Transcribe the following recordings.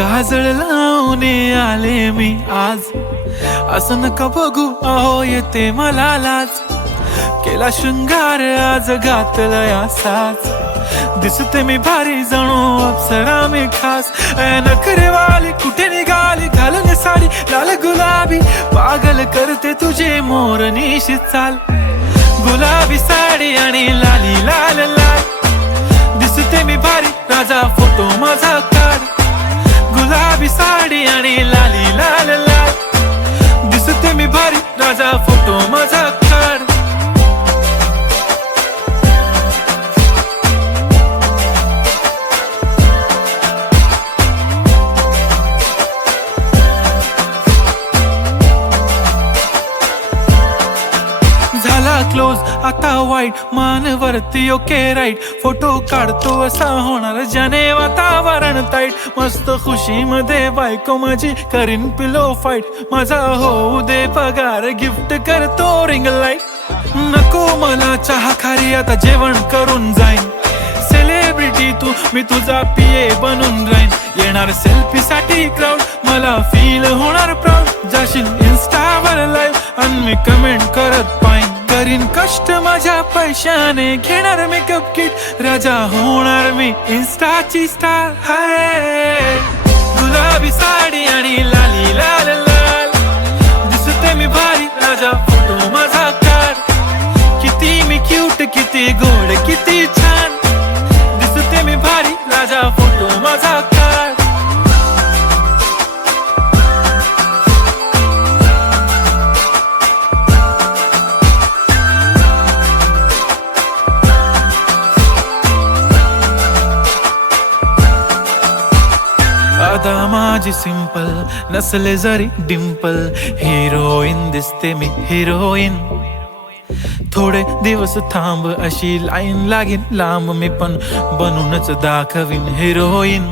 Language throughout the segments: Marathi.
काजळ लावून आले मी आज, असं नका बघू अहो येते मला लाज. केला शृंगार आज घातलाय असाच, दिसते मी भारी जणू अप्सरा मी खास. नखरेवाली कुठे निघाली घालून साडी लाल गुलाबी, पागल करते तुझे मोरनीशी चाल. गुलाबी साडी आणि लाली लाल लाल, दिसते मी भारी राजा फोटो माझा काढ. गुलाबी साडी आणि लाली लाल लाल, दिसते मी भारी राजा फोटो माझा काढ. झाला क्लोज आता वाईट, मान वरती ओके राईट. फोटो काढतो असा होणार ज्याने वातावरण ताईट. मस्त खुशी मध्ये बायको माझी करीन पिलो फाईट. माझा होऊ दे पगार गिफ्ट करतो रिंग लाईट. नको मला चहा खारी आता जेवण करून जाईन. सेलिब्रिटी तू मी तुझा पिये बनून राहीन. येणार सेल्फी साठी क्राऊड मला फील होणार प्राऊड. जाशील इन्स्टावर लाईव्ह आणि मी कमेंट करत पाईन. करीन कष्ट माझ्या पैशाने घेणार मेकअप किट. राजा होणार मी इन्स्टाची स्टार. हाय गुलाबी साडी आणि लाली लाल लाल, दिसते मी भारी राजा फोटो माझा काढ. किती मी क्यूट किती गोड किती छान, दिसते मी भारी राजा फोटो माझा काढ. आता माझी सिंपल नसले जरी डिंपल, हिरोईन दिसते मी हिरोईन. थोडे दिवस थांब अशी लाईन लागेल लांब, मी पण बनूनच दाखवीन हिरोईन.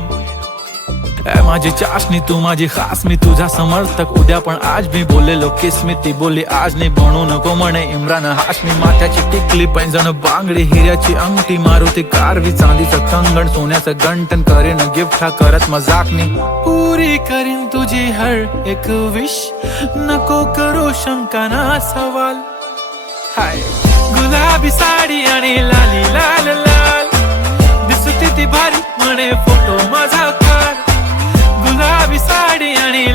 माझी चाशनी तू माझी खास, मी तुझा समर्थक उद्या पण आज. मी बोललेलो किस मी ती बोलली आज नाही. बनू नको म्हणे इम्रान हाशमी. माथ्याची टिकली पैंजण बांगडी, हिऱ्याची अंगठी, मारुती कारवी, चांदीचं कंगण, सोन्याचं गंटन. करीन गिफ्ट हा करत मजाकनी. पुरी करीन तुझी हर एक विश, नको करू शंका ना सवाल. हाय गुलाबी साडी आणि लाली लाल लाल, दिसते ती भारी म्हणे फोटो माझा काढ. गुलाबी साडी आणि